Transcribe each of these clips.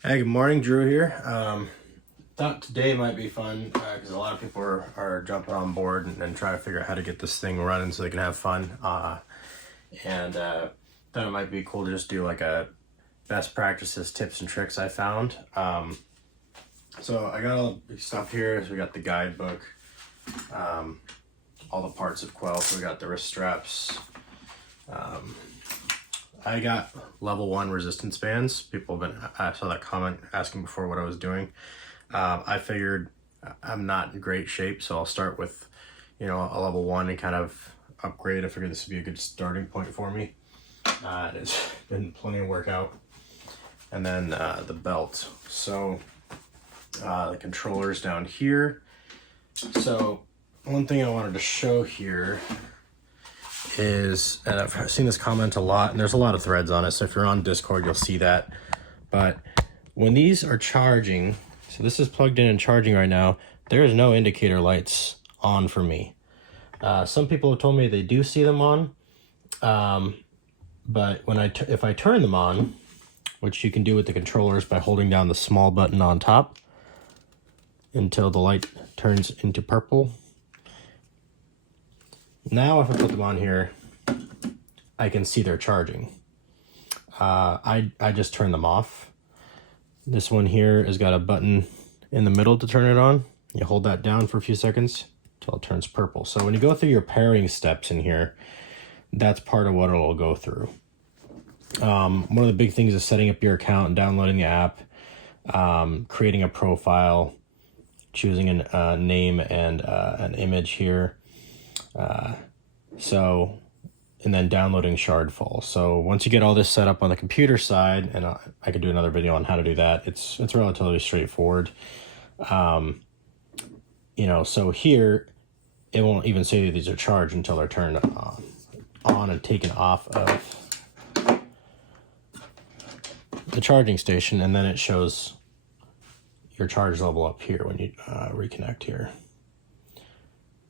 Hey, good morning, Drew here. Thought today might be fun because a lot of people are jumping on board and trying to figure out how to get this thing running so they can have fun. And thought it might be cool to just do like a best practices, tips, and tricks I found. So I got all the stuff here. So we got the guidebook, all the parts of Quell. So we got the wrist straps. I got level 1 resistance bands. I saw that comment asking before what I was doing. I figured I'm not in great shape, so I'll start with, a level 1 and kind of upgrade. I figured this would be a good starting point for me. It's been plenty of workout. And then the belt. So the controller's down here. So one thing I wanted to show here is, and I've seen this comment a lot, and there's a lot of threads on it, so if you're on Discord you'll see that, but when these are charging, so this is plugged in and charging right now, there is no indicator lights on for me. Some people have told me they do see them on, but if I turn them on, which you can do with the controllers by holding down the small button on top until the light turns into purple. Now if I put them on here, I can see they're charging. I just turn them off. This one here has got a button in the middle to turn it on. You hold that down for a few seconds until it turns purple. So when you go through your pairing steps in here, that's part of what it'll go through. One of the big things is setting up your account and downloading the app, creating a profile, choosing a name and an image here. And then downloading Shardfall. So once you get all this set up on the computer side, and I could do another video on how to do that, it's relatively straightforward. So here, it won't even say that these are charged until they're turned on and taken off of the charging station, and then it shows your charge level up here when you reconnect here.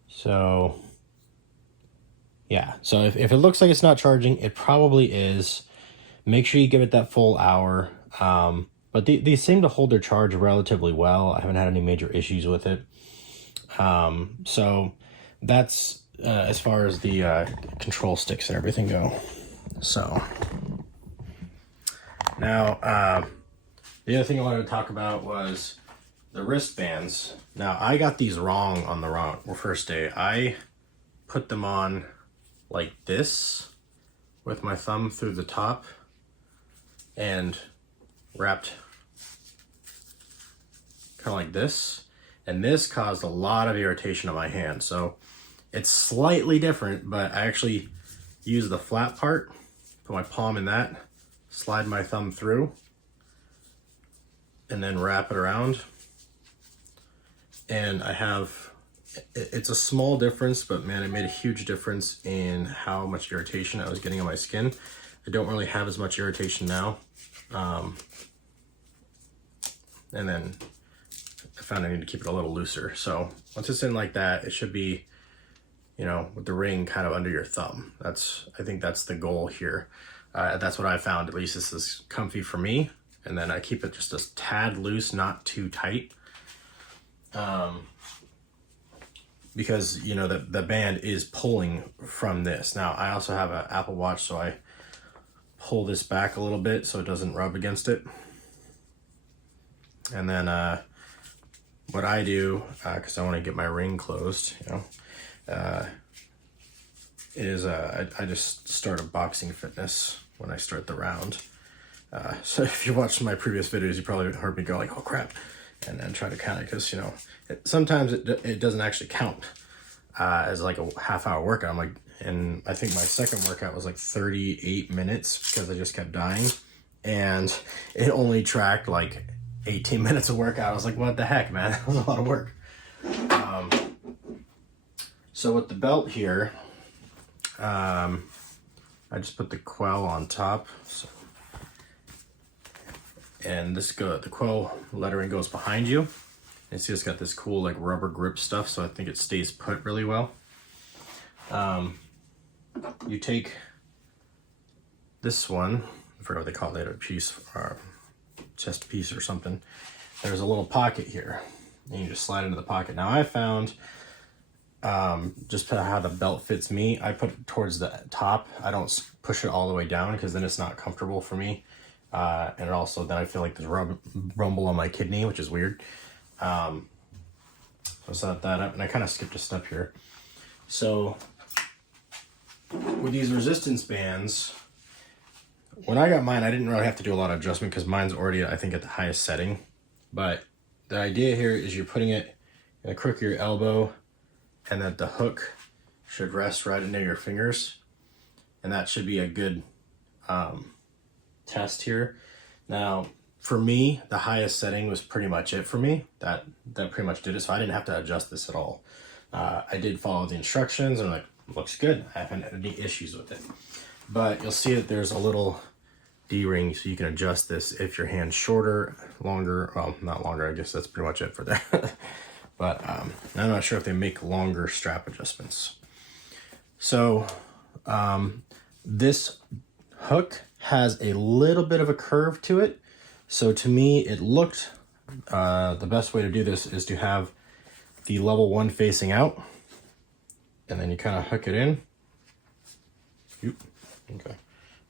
So yeah, so if it looks like it's not charging, it probably is. Make sure you give it that full hour. But these seem to hold their charge relatively well. I haven't had any major issues with it. So that's as far as the control sticks and everything go. So now the other thing I wanted to talk about was the wristbands. Now I got these wrong on the first day. I put them on like this with my thumb through the top and wrapped kind of like this, and this caused a lot of irritation on my hand. So it's slightly different, but I actually use the flat part, put my palm in that, slide my thumb through, and then wrap it around, and it's a small difference, but man, it made a huge difference in how much irritation I was getting on my skin. I don't really have as much irritation now. And then I found I need to keep it a little looser. So once it's in like that, it should be, with the ring kind of under your thumb. I think that's the goal here. That's what I found. At least this is comfy for me. And then I keep it just a tad loose, not too tight. Because the band is pulling from this. Now I also have an Apple Watch, so I pull this back a little bit so it doesn't rub against it. And then what I do, because I want to get my ring closed, is I just start a boxing fitness when I start the round. So if you watched my previous videos, you probably heard me go like, oh crap, and then try to count it, because sometimes it doesn't actually count as like a half-hour workout. And I think my second workout was like 38 minutes because I just kept dying, and it only tracked like 18 minutes of workout. I was like, what the heck, man? That was a lot of work. So with the belt here, I just put the Quell on top. And the Quell lettering goes behind you. And see, it's got this cool like rubber grip stuff, so I think it stays put really well. You take this one, I forgot what they call it, a piece, chest piece or something, there's a little pocket here, and you just slide into the pocket. Now I found, just how the belt fits me, I put it towards the top. I don't push it all the way down because then it's not comfortable for me. And it also, then I feel like there's rumble on my kidney, which is weird. So I set that up, and I kind of skipped a step here. So with these resistance bands, when I got mine, I didn't really have to do a lot of adjustment because mine's already, I think, at the highest setting. But the idea here is you're putting it in the crook of your elbow, and that the hook should rest right into your fingers. And that should be a good test here. Now, for me, the highest setting was pretty much it for me. That pretty much did it, so I didn't have to adjust this at all. I did follow the instructions, and I'm like, looks good. I haven't had any issues with it. But you'll see that there's a little D-ring, so you can adjust this if your hand's shorter, longer. Well, not longer, I guess that's pretty much it for that. But I'm not sure if they make longer strap adjustments. So this hook has a little bit of a curve to it. So to me, it looked, the best way to do this is to have the level 1 facing out, and then you kind of hook it in. Oop. Okay.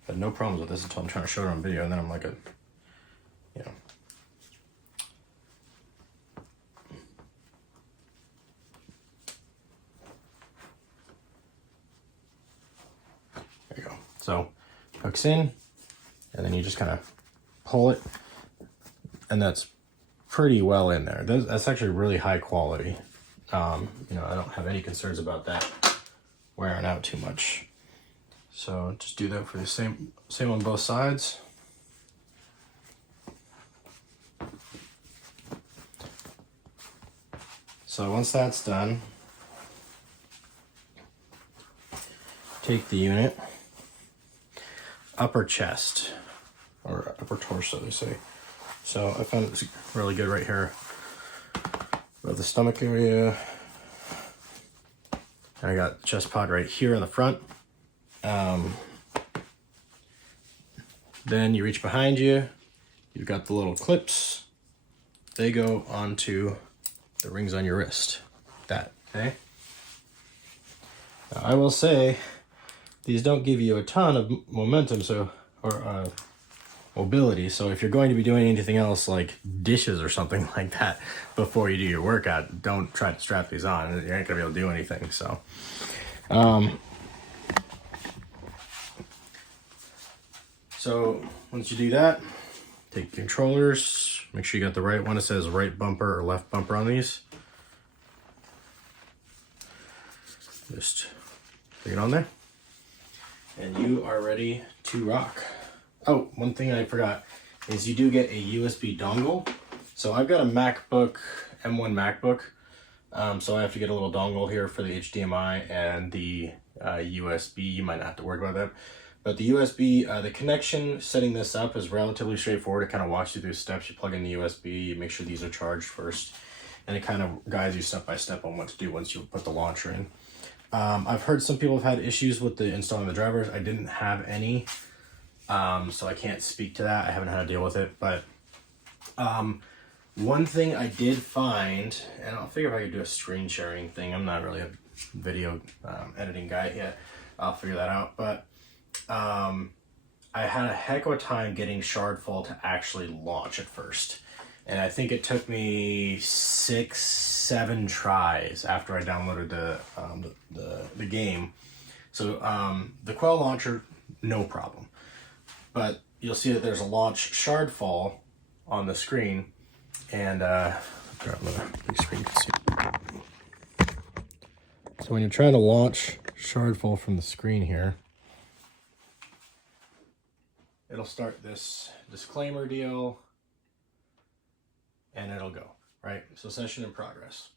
Had no problems with this until I'm trying to show it on video, and then I'm like you know. There you go. So hooks in, and then you just kind of pull it, and that's pretty well in there. That's actually really high quality. You know, I don't have any concerns about that wearing out too much. So just do that for the same on both sides. So once that's done, take the unit, upper chest, or upper torso, they say. So I found it's really good right here about the stomach area. I got the chest pod right here in the front. Then you reach behind you, you've got the little clips. They go onto the rings on your wrist. That, okay? Now, I will say, these don't give you a ton of momentum, or mobility. So if you're going to be doing anything else like dishes or something like that before you do your workout, don't try to strap these on. You ain't gonna be able to do anything. So, so once you do that, take controllers, make sure you got the right one. It says right bumper or left bumper on these. Just stick it on there, and you are ready to rock. Oh, one thing I forgot is you do get a USB dongle. So I've got a MacBook, M1 MacBook. So I have to get a little dongle here for the HDMI and the USB. You might not have to worry about that. But the USB, the connection, setting this up is relatively straightforward. It kind of walks you through steps. You plug in the USB, you make sure these are charged first, and it kind of guides you step by step on what to do once you put the launcher in. I've heard some people have had issues with the installing the drivers. I didn't have any. So I can't speak to that. I haven't had to deal with it, but one thing I did find, and I'll figure if I could do a screen sharing thing. I'm not really a video editing guy yet. I'll figure that out, but I had a heck of a time getting Shardfall to actually launch at first. And I think it took me 6-7 tries after I downloaded the game. So the Quell launcher, no problem. But you'll see that there's a launch Shardfall on the screen, and grab the big screen to see. So when you're trying to launch Shardfall from the screen here, it'll start this disclaimer deal, and it'll go, right? So session in progress.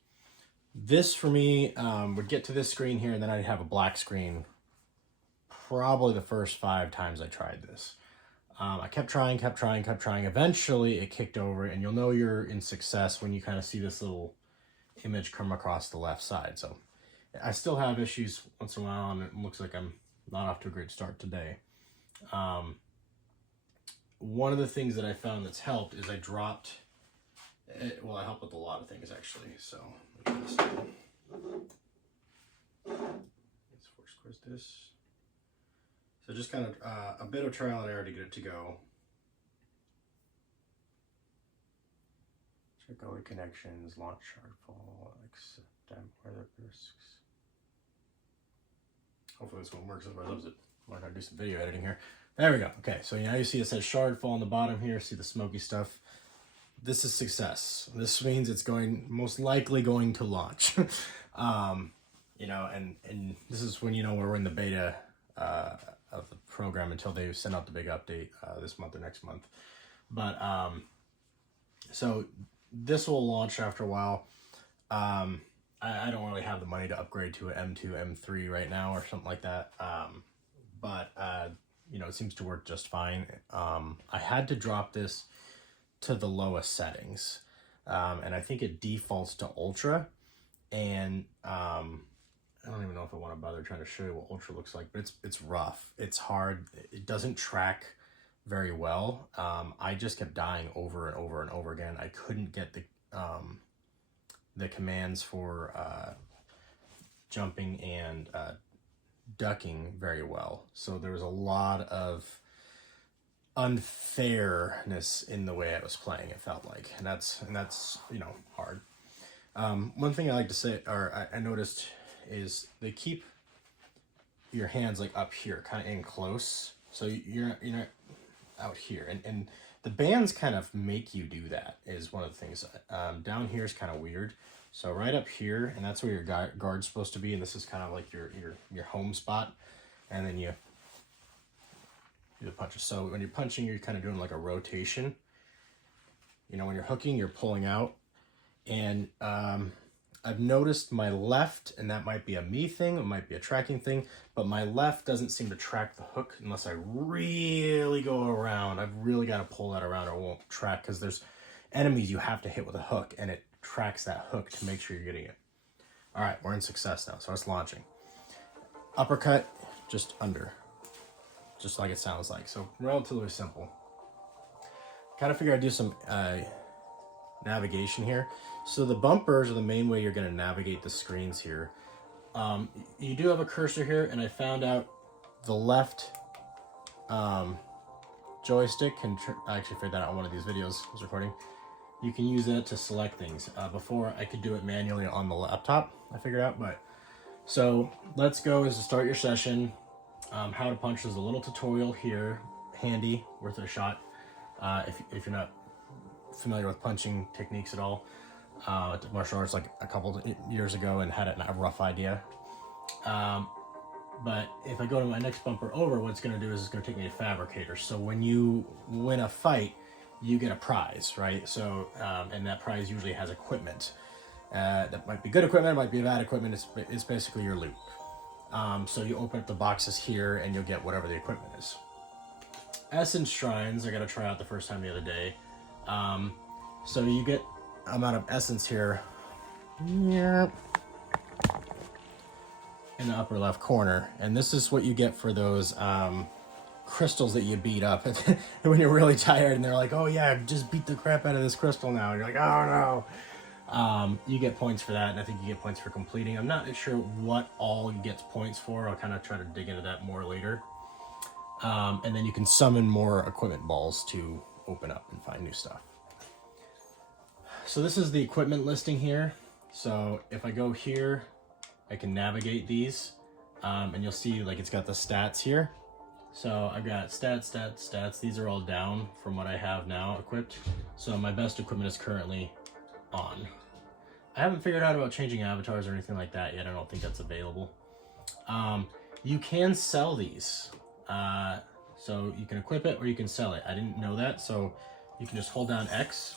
This for me would get to this screen here, and then I'd have a black screen probably the first 5 times I tried this. I kept trying. Eventually it kicked over, and you'll know you're in success when you kind of see this little image come across the left side. So I still have issues once in a while, and it looks like I'm not off to a great start today. one of the things that I found that's helped is I dropped, well, I helped with a lot of things actually. So let's force quiz this. So just kind of a bit of trial and error to get it to go. Check all the connections, launch Shardfall, accept weather risks. Hopefully this one works, otherwise I lose it. I'm gonna do some video editing here. There we go. Okay, so now you see it says Shardfall on the bottom here. See the smoky stuff. This is success. This means it's most likely going to launch. You know, and this is when you know we're in the beta of the program until they send out the big update this month or next month. But so this will launch after a while. I don't really have the money to upgrade to an M2, M3 right now or something like that. But you know, it seems to work just fine. I had to drop this to the lowest settings. And I think it defaults to Ultra. And I don't even know if I want to bother trying to show you what Ultra looks like, but it's rough. It's hard. It doesn't track very well. I just kept dying over and over and over again. I couldn't get the commands for jumping and ducking very well. So there was a lot of unfairness in the way I was playing, it felt like. And that's you know, hard. One thing I like to say, or I noticed, is they keep your hands like up here, kind of in close. So you're not out here. And the bands kind of make you do that, is one of the things. Down here is kind of weird. So right up here, and that's where your guard's supposed to be, and this is kind of like your home spot. And then you do the punches. So when you're punching, you're kind of doing like a rotation. You know, when you're hooking, you're pulling out. And I've noticed my left, and that might be a me thing, it might be a tracking thing, but my left doesn't seem to track the hook unless I really go around. I've really got to pull that around or it won't track, because there's enemies you have to hit with a hook, and it tracks that hook to make sure you're getting it. All right, we're in success now, so it's launching. Uppercut, just under, just like it sounds like. So relatively simple. Kind of figure I'd do some navigation here. So the bumpers are the main way you're going to navigate the screens here. You do have a cursor here, and I found out the left joystick can, I actually figured that out on one of these videos I was recording. You can use that to select things. Before I could do it manually on the laptop, I figured out. But so let's go is to start your session. How to punch, is a little tutorial here, handy, worth a shot. If you're not familiar with punching techniques at all. I did martial arts like a couple years ago and had a rough idea. But if I go to my next bumper over, what it's going to do is it's going to take me to Fabricator. So when you win a fight, you get a prize, right? So, and that prize usually has equipment. That might be good equipment, it might be bad equipment. It's basically your loot. So you open up the boxes here and you'll get whatever the equipment is. Essence Shrines, I got to try out the first time the other day. So you get amount of essence here. Yeah. In the upper left corner, and this is what you get for those crystals that you beat up when you're really tired, and they're like, oh yeah, just beat the crap out of this crystal now, and you're like, oh no. You get points for that, and I think you get points for completing. I'm not sure what all you get points for. I'll kind of try to dig into that more later. And then you can summon more equipment balls to open up and find new stuff. So this is the equipment listing here. So if I go here, I can navigate these, and you'll see like it's got the stats here. So I've got stats. These are all down from what I have now equipped. So my best equipment is currently on. I haven't figured out about changing avatars or anything like that yet. I don't think that's available. You can sell these. So you can equip it or you can sell it. I didn't know that. So you can just hold down X,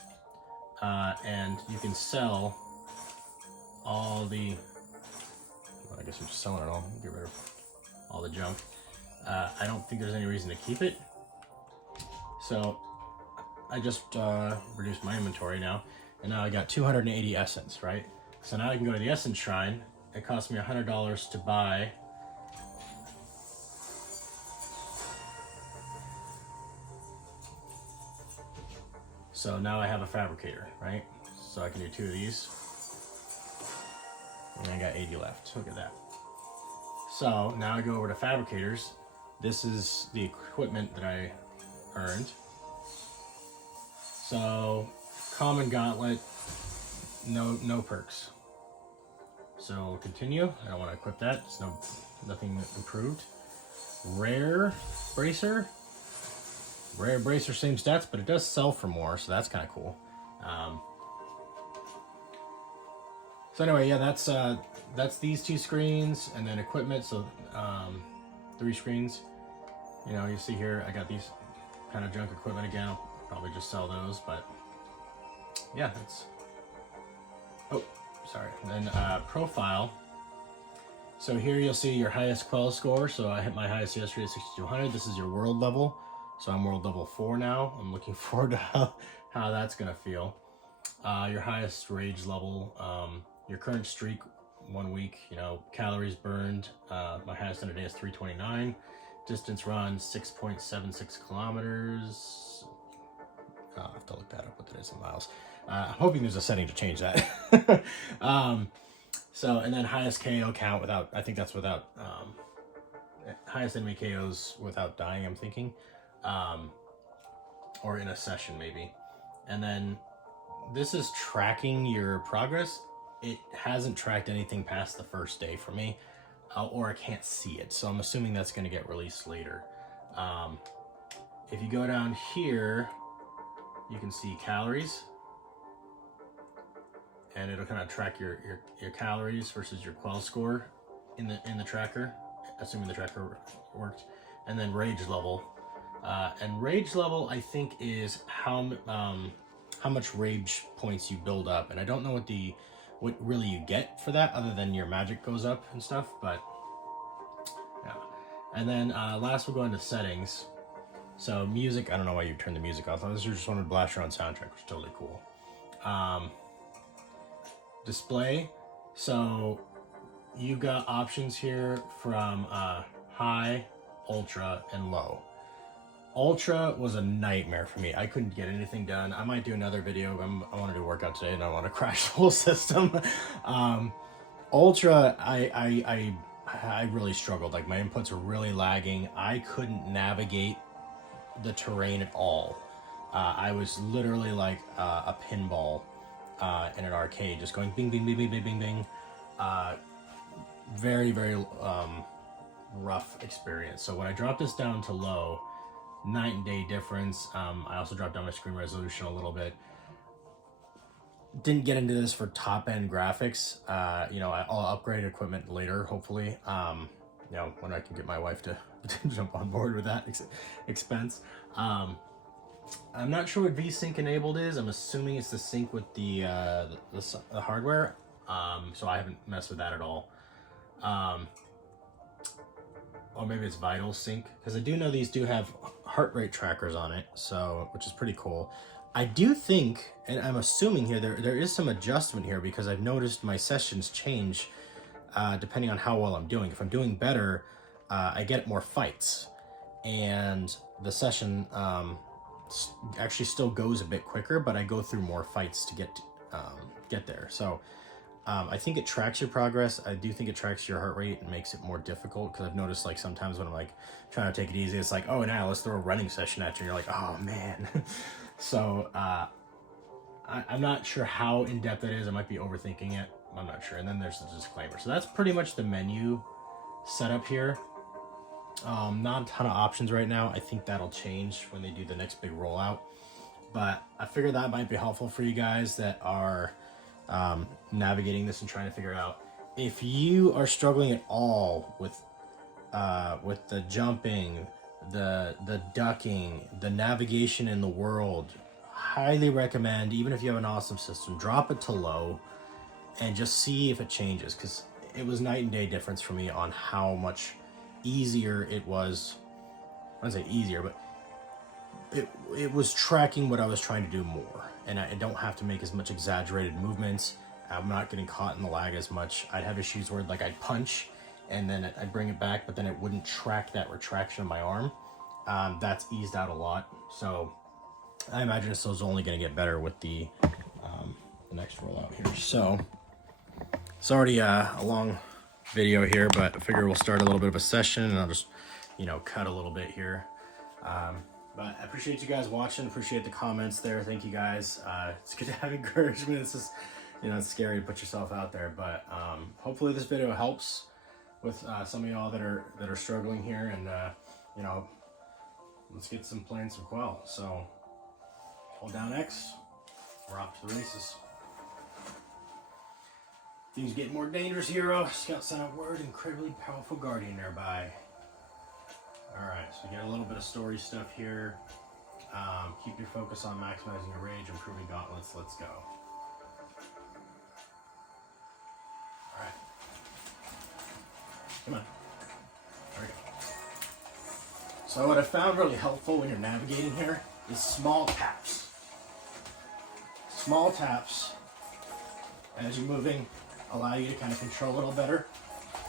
and you can sell all the, I guess I'm just selling it all, get rid of all the junk. I don't think there's any reason to keep it. So I just reduced my inventory now, and now I got 280 essence, right? So now I can go to the Essence Shrine. It cost me $100 to buy So now I have a fabricator, right? So I can do 2 of these. And I got 80 left. Look at that. So now I go over to fabricators. This is the equipment that I earned. So common gauntlet, no perks. So continue. I don't want to equip that. It's nothing improved. Rare bracer. Rare bracer, same stats, but it does sell for more, so that's kind of cool. So anyway, yeah, that's these 2 screens, and then equipment. So 3 screens. You know, you see here, I got these kind of junk equipment again. I'll probably just sell those, but yeah, that's. Oh, sorry. And then profile. So here you'll see your highest Quell score. So I hit my highest yesterday at 6200. This is your world level. So I'm world level 4 now. I'm looking forward to how that's gonna feel. Your highest rage level, your current streak 1 week, you know, calories burned. My highest in a day is 329. Distance run 6.76 kilometers. I'll have to look that up what that is in miles. I'm hoping there's a setting to change that. So, and then highest KO count without, I think that's without, highest enemy KOs without dying, I'm thinking. Or in a session maybe. And then this is tracking your progress. It hasn't tracked anything past the first day for me, or I can't see it. So I'm assuming that's going to get released later. If you go down here, you can see calories, and it'll kind of track your calories versus your Quell score in the tracker, assuming the tracker worked. And then rage level. And rage level, I think, is how much rage points you build up. And I don't know what really you get for that, other than your magic goes up and stuff. But yeah. And then last we'll go into settings. So music, I don't know why you turn the music off. Unless you just wanted to blast your own soundtrack, which is totally cool. Display. So you got options here from high, ultra, and low. Ultra was a nightmare for me. I couldn't get anything done. I might do another video. I want to do a workout today and I want to crash the whole system. Ultra, I really struggled. Like, my inputs were really lagging. I couldn't navigate the terrain at all. I was literally like a pinball in an arcade, just going bing, bing, bing, bing, bing, bing, bing. Very, very rough experience. So when I dropped this down to low, night and day difference. I also dropped down my screen resolution a little bit. Didn't get into this for top end graphics. You know, I'll upgrade equipment later, hopefully. You know, when I can get my wife to jump on board with that expense. I'm not sure what VSync enabled is. I'm assuming it's the sync with the hardware. So I haven't messed with that at all. Or maybe it's Vital Sync, because I do know these do have heart rate trackers on it, so, which is pretty cool. I do think, and I'm assuming here, there is some adjustment here, because I've noticed my sessions change depending on how well I'm doing. If I'm doing better, I get more fights, and the session actually still goes a bit quicker, but I go through more fights to get there. So I think it tracks your progress. I do think it tracks your heart rate and makes it more difficult, because I've noticed, like, sometimes when I'm like trying to take it easy, it's like, oh, now let's throw a running session at you, and you're like, oh man. So I'm not sure how in-depth it is. I might be overthinking it. I'm not sure. And then there's the disclaimer. So that's pretty much the menu setup here. Not a ton of options right now. I think that'll change when they do the next big rollout. But I figured that might be helpful for you guys that are navigating this and trying to figure out. If you are struggling at all with the jumping, the ducking, the navigation in the world, highly recommend, even if you have an awesome system, drop it to low and just see if it changes, because it was night and day difference for me on how much easier it was. I wouldn't say easier, but it was tracking what I was trying to do more, and I don't have to make as much exaggerated movements. I'm not getting caught in the lag as much. I'd have issues where, like, I'd punch and then I'd bring it back, but then it wouldn't track that retraction of my arm. That's eased out a lot. So I imagine this is only going to get better with the next rollout here. So it's already a long video here, but I figure we'll start a little bit of a session, and I'll just, you know, cut a little bit here. But I appreciate you guys watching. Appreciate the comments there. Thank you guys. It's good to have encouragement. It's just, you know, it's scary to put yourself out there, but hopefully this video helps with some of y'all that are struggling here, and you know, let's get playing some Quell. So hold down X. We're off to the races. Things get more dangerous, hero. Scout sent a word, incredibly powerful guardian nearby. Alright, so we get a little bit of story stuff here. Keep your focus on maximizing your rage, improving gauntlets. Let's go. Alright. Come on. There we go. So what I found really helpful when you're navigating here is small taps. Small taps as you're moving allow you to kind of control a little better.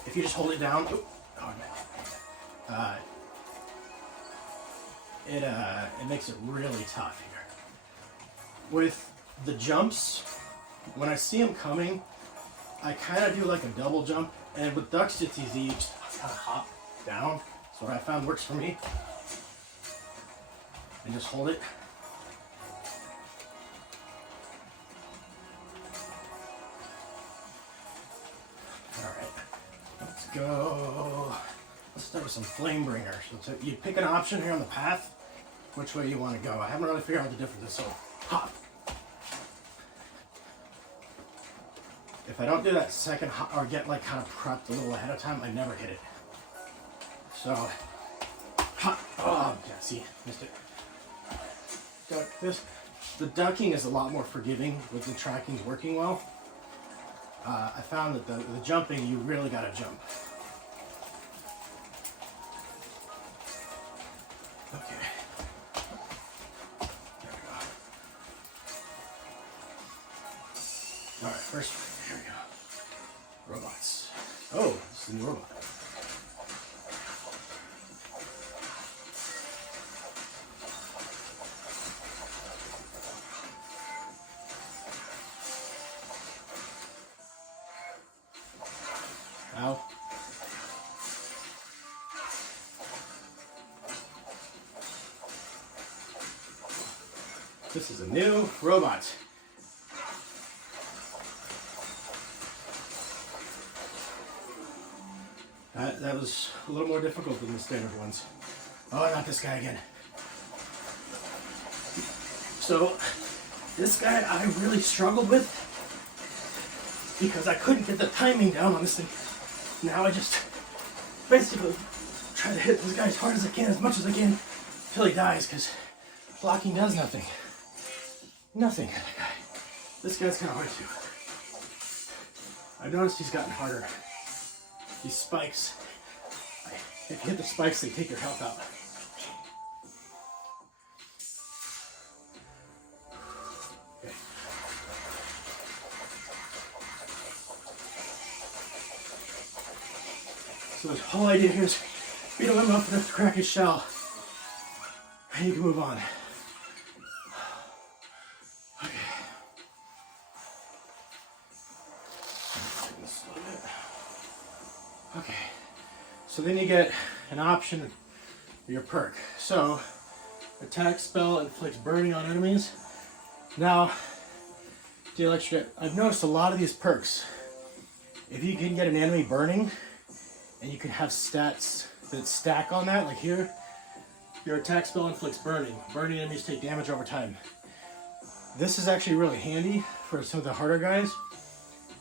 If you just hold it down, it makes it really tough here. With the jumps, when I see them coming, I kind of do like a double jump, and with ducks it's easy. You just kind of hop down. That's what I found works for me. And just hold it. Go. Let's start with some flame bringers. So you pick an option here on the path, which way you want to go. I haven't really figured out the difference, so hop. If I don't do that second hop, or get like kind of prepped a little ahead of time, I never hit it. So hop. Oh, yeah, see, missed it. Duck this. The ducking is a lot more forgiving with the tracking's working well. I found that the jumping, you really got to jump. Okay. There we go. All right, first one. Here we go. Robots. Oh, this is a new robot. Ow. This is a new robot. That was a little more difficult than the standard ones. Oh, not this guy again. So, this guy I really struggled with because I couldn't get the timing down on this thing. Now I just basically try to hit this guy as hard as I can, as much as I can, until he dies, because blocking does nothing. Nothing. This guy's kind of hard too. I've noticed he's gotten harder. These spikes, if you hit the spikes, they take your health out. Okay. So the whole idea here is beat him up enough to crack his shell, and you can move on. Okay. Okay. So then you get an option for your perk. So, attack spell inflicts burning on enemies. Now, deal extra. I've noticed a lot of these perks. If you can get an enemy burning, and you can have stats that stack on that, like here, your attack spell inflicts burning. Burning enemies take damage over time. This is actually really handy for some of the harder guys.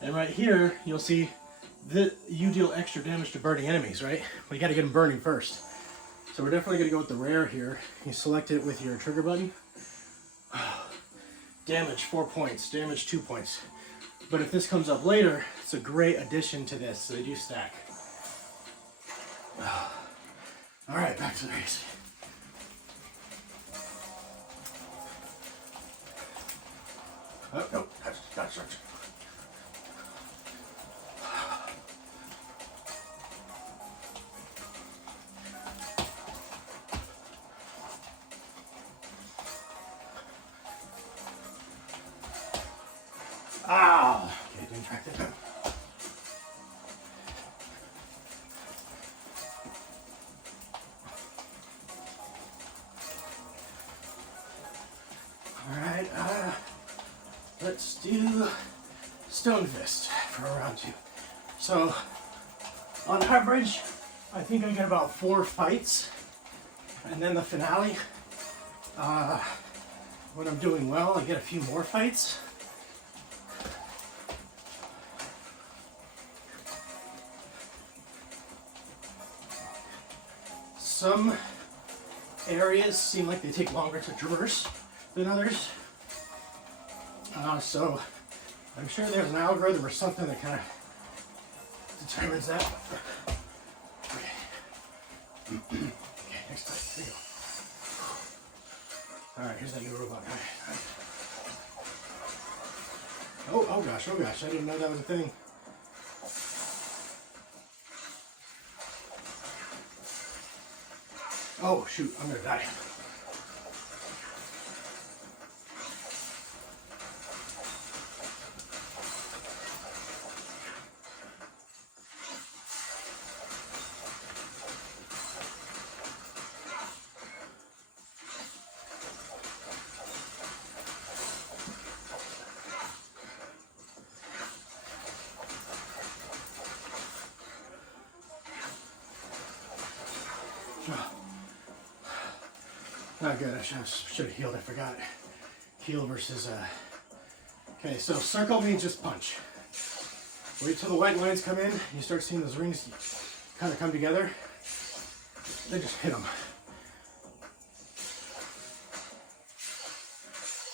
And right here, you'll see that you deal extra damage to burning enemies, right? But you gotta get them burning first. So we're definitely gonna go with the rare here. You select it with your trigger button. Damage 4 points, damage 2 points. But if this comes up later, it's a great addition to this, so they do stack. All right, back to the race. Oh, no, that's not. Ow! Okay, didn't track that down. Alright, let's do stone fist for round 2. So, on average, I think I get about 4 fights, and then the finale, when I'm doing well, I get a few more fights. Some areas seem like they take longer to traverse than others. So I'm sure there's an algorithm or something that kind of determines that. Okay. Okay, next time. Here you go. Alright, here's that new robot. All right. Oh gosh, oh gosh. I didn't know that was a thing. Oh shoot, I'm gonna die. Not good. I should have healed. I forgot. Heal versus Okay, so circle means just punch. Wait till the white lines come in. You start seeing those rings kind of come together. Then just hit them.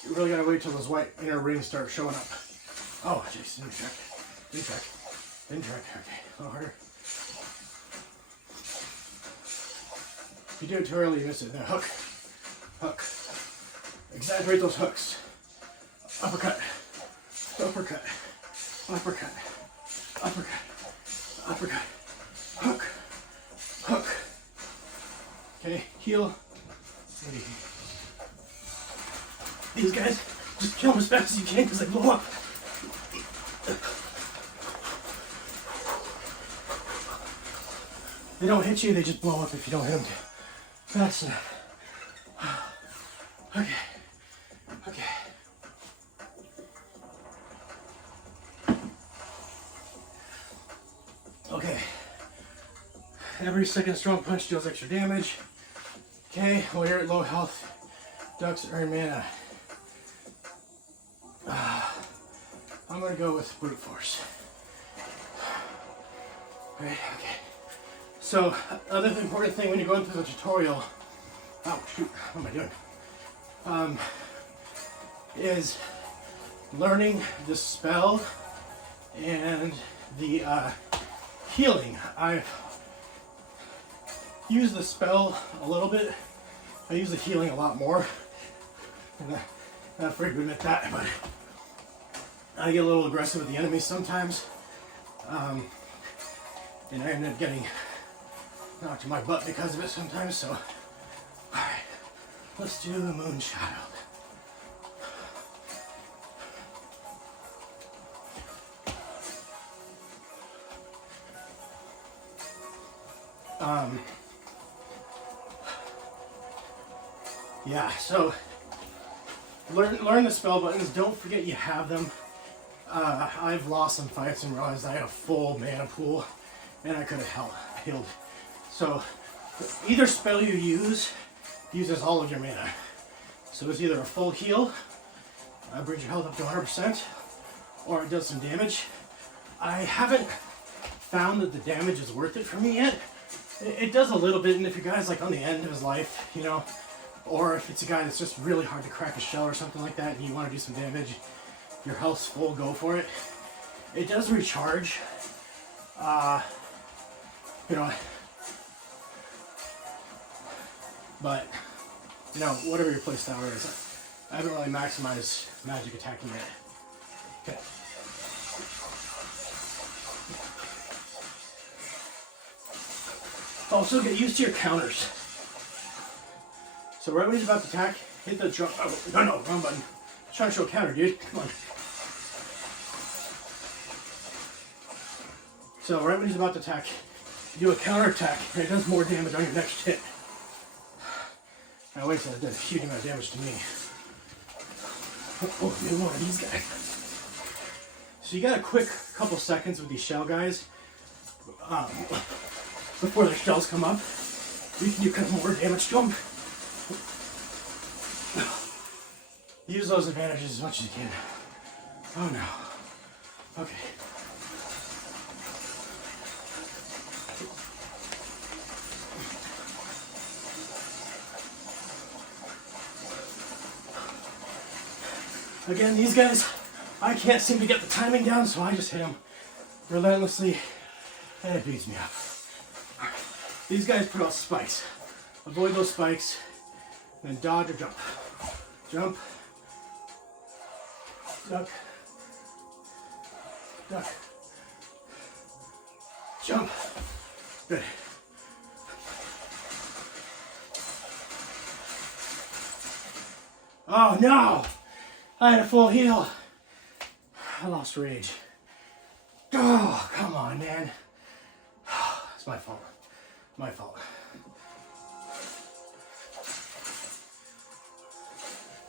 You really gotta wait till those white inner rings start showing up. Oh, jeez, didn't track. Didn't track. Didn't track. Okay, a little harder. If you do it too early, you miss it. Now hook. Hook. Exaggerate those hooks. Uppercut. Uppercut. Uppercut. Uppercut. Uppercut. Hook. Hook. Okay, heal. These guys, just kill them as fast as you can because they blow up. They don't hit you, they just blow up if you don't hit them fast enough. Okay. Okay. Okay. Every second strong punch deals extra damage. Okay, while you're at low health, ducks earn mana. I'm gonna go with brute force. Right, okay. So, other important thing when you're going through the tutorial, oh shoot, what am I doing? Is learning the spell and the healing. I've used the spell a little bit. I use the healing a lot more. And I'm not afraid to admit that, but I get a little aggressive with the enemies sometimes. And I end up getting knocked in my butt because of it sometimes, so alright. Let's do the moon shadow. Yeah, so learn the spell buttons. Don't forget you have them. I've lost some fights and realized I had a full mana pool and I could have healed. So either spell you use uses all of your mana. So it's either a full heal, brings your health up to 100%, or it does some damage. I haven't found that the damage is worth it for me yet. It does a little bit, and if your guy's like on the end of his life, you know, or if it's a guy that's just really hard to crack a shell or something like that, and you want to do some damage, your health's full, go for it. It does recharge, you know, but, you know, whatever your playstyle is, I haven't really maximized magic attacking yet. Okay. Also, get used to your counters. So right when he's about to attack, hit the jump. Oh, no, wrong button. I'm trying to show a counter, dude. Come on. So right when he's about to attack, you do a counter attack, and it does more damage on your next hit. Now wait till it did a huge amount of damage to me. Oh, maybe one of these guys. So you got a quick couple seconds with these shell guys before their shells come up. You can do kind of more damage to them. Use those advantages as much as you can. Oh no. Okay. Again, these guys, I can't seem to get the timing down, so I just hit them relentlessly, and it beats me up. These guys put out spikes. Avoid those spikes, then dodge or jump. Jump. Duck. Duck. Jump. Good. Oh no! I had a full heal. I lost rage. Oh, come on, man. It's my fault. My fault.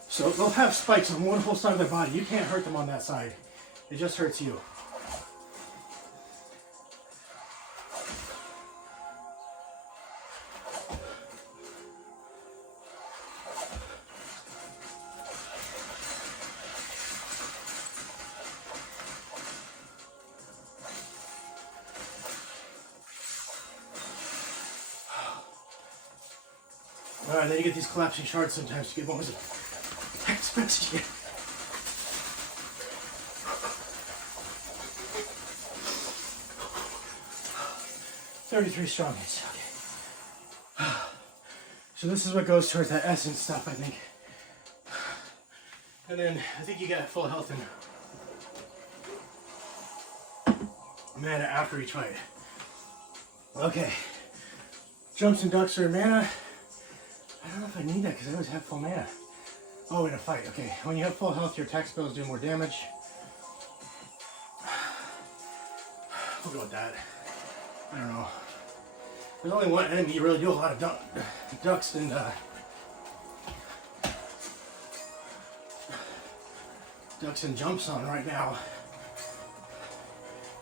So they'll have spikes on one whole side of their body. You can't hurt them on that side. It just hurts you. Alright, then you get these collapsing shards sometimes to get bonus expects you. 33 strong hits. Okay. So this is what goes towards that essence stuff, I think. And then I think you get full health and mana after each fight. Okay. Jumps and ducks are mana. I don't know if I need that because I always have full mana. Oh, in a fight. Okay. When you have full health, your attack spells do more damage. We'll go with that. I don't know. There's only one enemy you really do a lot of ducks and ducks and jumps on right now.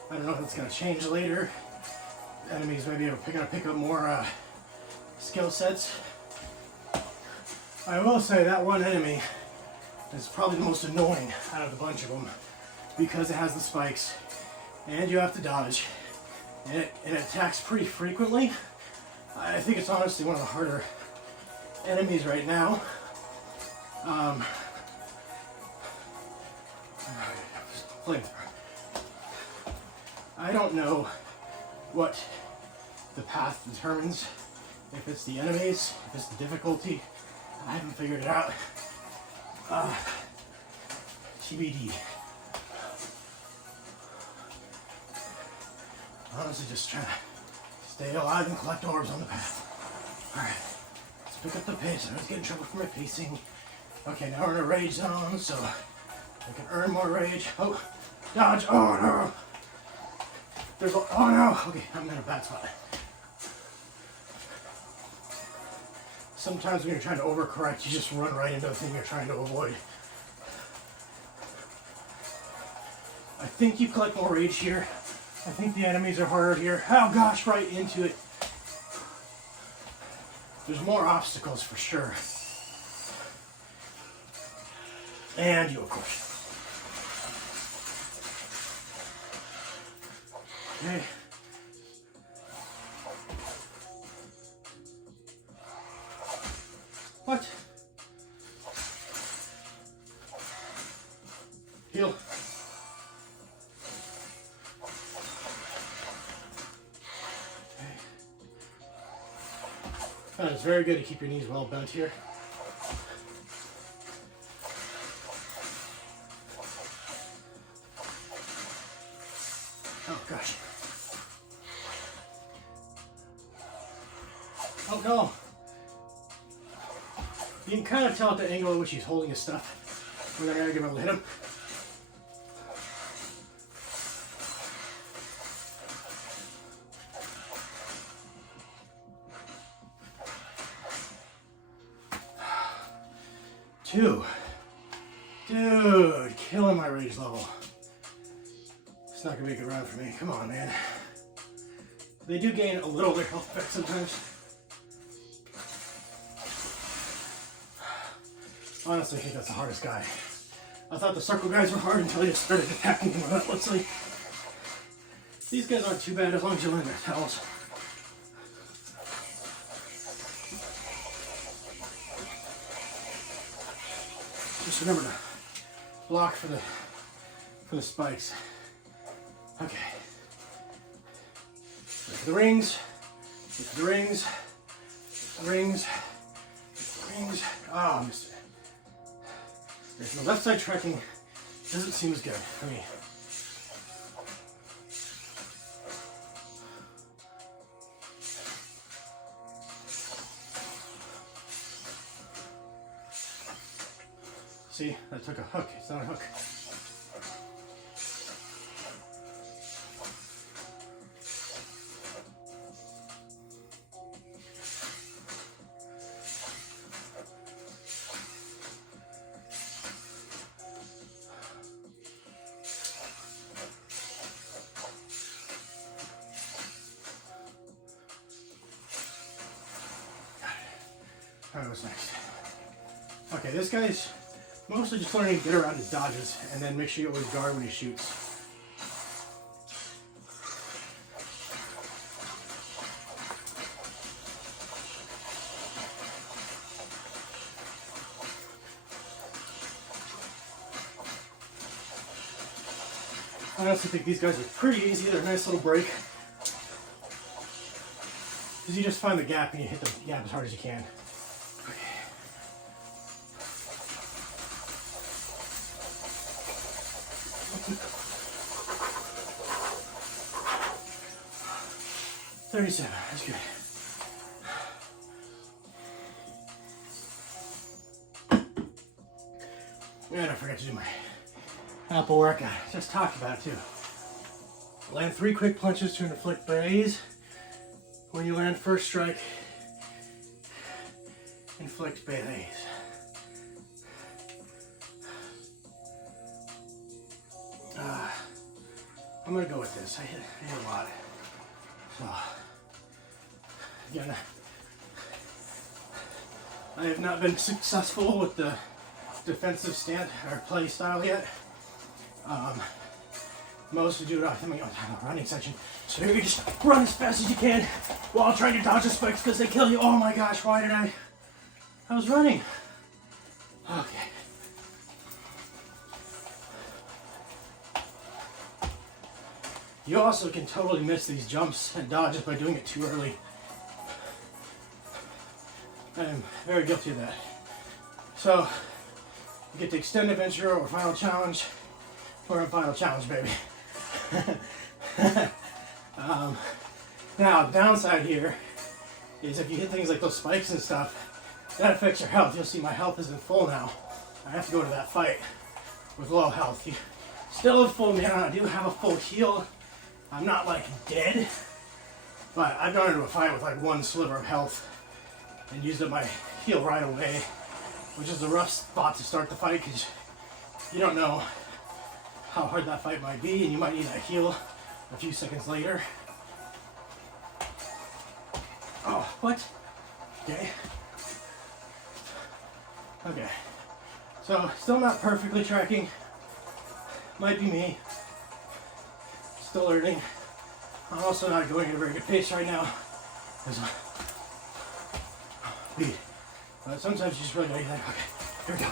I don't know if that's going to change later. Enemies may be able to pick up more skill sets. I will say that one enemy is probably the most annoying out of the bunch of them because it has the spikes and you have to dodge and it attacks pretty frequently. I think it's honestly one of the harder enemies right now. I don't know what the path determines, if it's the enemies, if it's the difficulty. I haven't figured it out. TBD. Honestly, just trying to stay alive and collect orbs on the path. Alright, let's pick up the pace. I always get in trouble for my pacing. Okay, now we're in a rage zone, so I can earn more rage. Oh, dodge. Oh no. Oh no. Okay, I'm in a bad spot. Sometimes when you're trying to overcorrect, you just run right into the thing you're trying to avoid. I think you collect more rage here. I think the enemies are harder here. Oh gosh, right into it. There's more obstacles for sure. And you, of course. Okay. What? Heal. That is very good to keep your knees well bent here. Oh gosh. Oh no. You can kind of tell at the angle at which he's holding his stuff. We're not going to be able to hit him. 2. Dude, killing my rage level. It's not gonna be a good round for me. Come on, man. They do gain a little of their health back sometimes. Honestly, I think that's the hardest guy. I thought the circle guys were hard until they just started attacking them relentlessly. These guys aren't too bad as long as you learn their tells. Just remember to block for the spikes. Okay. The rings. The rings. The rings. The rings. Oh, I missed it. There's the left side tracking. Doesn't seem as good for me. See, I took a hook. It's not a hook. Alright, what's next? Okay, this guy's mostly just learning to get around his dodges and then make sure you always guard when he shoots. I honestly think these guys are pretty easy. They're a nice little break. Because you just find the gap and you hit the gap as hard as you can. 37, that's good. And I forgot to do my apple workout. Just talked about it too. Land 3 quick punches to inflict braze. When you land first strike, inflict braze. I'm gonna go with this. I hit a lot. So, again, I have not been successful with the defensive stand or play style yet. Mostly do it on the running section. So you just run as fast as you can while trying to dodge the spikes because they kill you. Oh my gosh, why did I was running. Okay. You also can totally miss these jumps and dodges by doing it too early. I am very guilty of that. So, you get the extended adventure or final challenge. We're in final challenge, baby. Now, the downside here is if you hit things like those spikes and stuff, that affects your health. You'll see my health isn't full now. I have to go to that fight with low health. You still have full mana. I do have a full heal. I'm not like dead, but I've gone into a fight with like 1 sliver of health and used up my heal right away, which is a rough spot to start the fight because you don't know how hard that fight might be and you might need that heal a few seconds later. Oh, what? Okay. Okay. So, still not perfectly tracking. Might be me. Still learning. I'm also not going at a very good pace right now. But sometimes you just really gotta like, okay, here we go.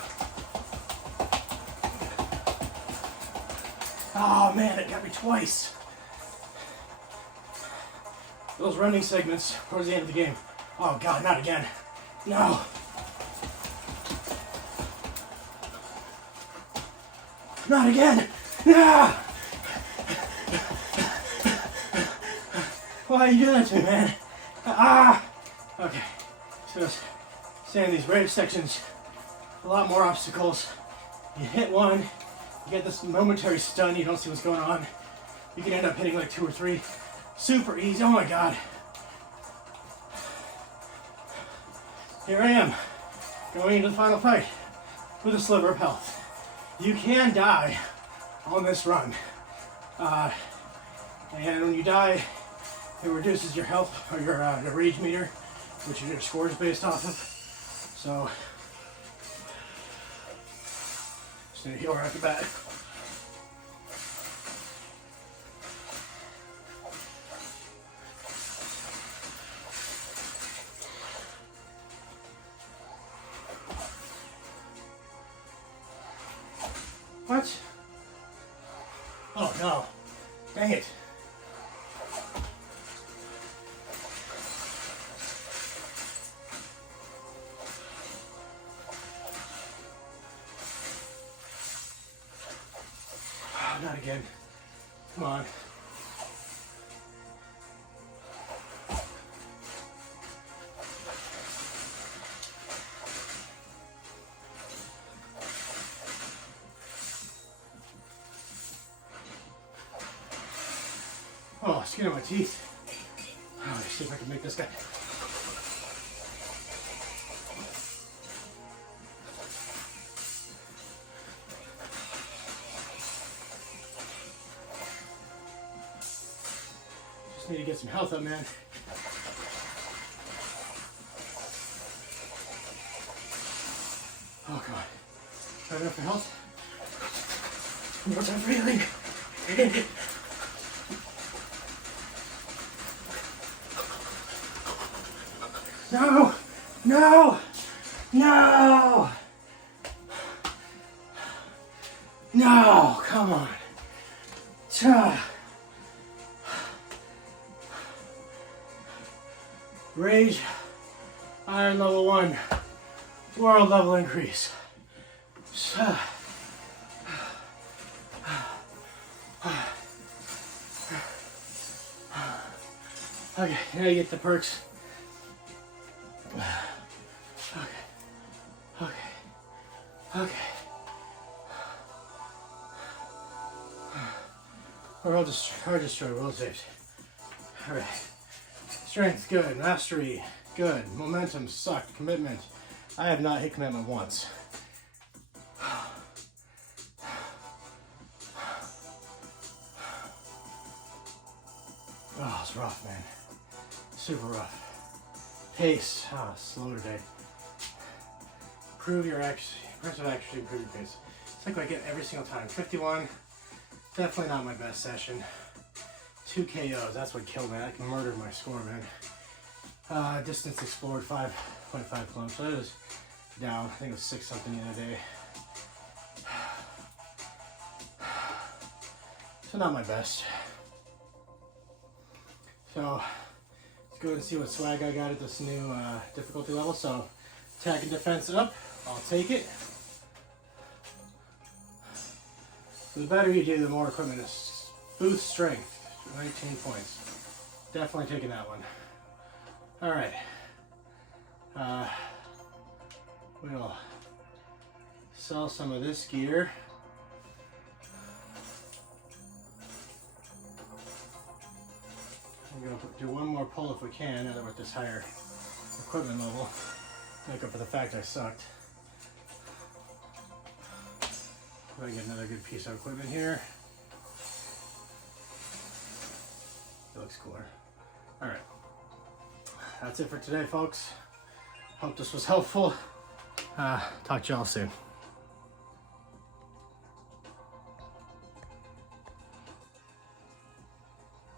Oh man, it got me twice. Those running segments towards the end of the game. Oh god, not again. No. Not again. No. Why are you doing that to me, man? Okay. So, stay in these rage sections. A lot more obstacles. You hit one, you get this momentary stun, you don't see what's going on. You can end up hitting like 2 or 3. Super easy. Oh my god. Here I am, going into the final fight. with a sliver of health. You can die on this run. And when you die, it reduces your health or your rage meter, which your score is based off of. So, just need to heal right off the bat. What? Oh no. Dang it. Oh, not again. Come on. Oh, skin on my teeth. Oh, let's see if I can make this guy. Just need to get some health up, man. Oh, God. Got enough for health? More time for healing. No! No! No! No! Come on. Rage, iron level 1, world level increase. Okay, now you get the perks. Okay. World destroy, world saved. Alright. Strength, good. Mastery, good. Momentum, sucked. Commitment. I have not hit commitment once. Oh, it's rough, man. Super rough. Pace, slow today. Improve your impressive accuracy, improve your pace. It's like what I get every single time. 51, definitely not my best session. 2 KOs, that's what killed me. That murdered my score, man. Distance explored, 5.5 kilometers. So that was down. I think it was 6 something the other day. So not my best. So let's go and see what swag I got at this new difficulty level. So attack and defense up, I'll take it. So the better you do, the more equipment is. Boost strength, 19 points. Definitely taking that one. All right. We'll sell some of this gear. We're gonna do one more pull if we can, now that we're at this higher equipment level. Make up for the fact I sucked. We're gonna get another good piece of equipment here. It looks cooler. All right. That's it for today, folks. Hope this was helpful. Talk to y'all soon.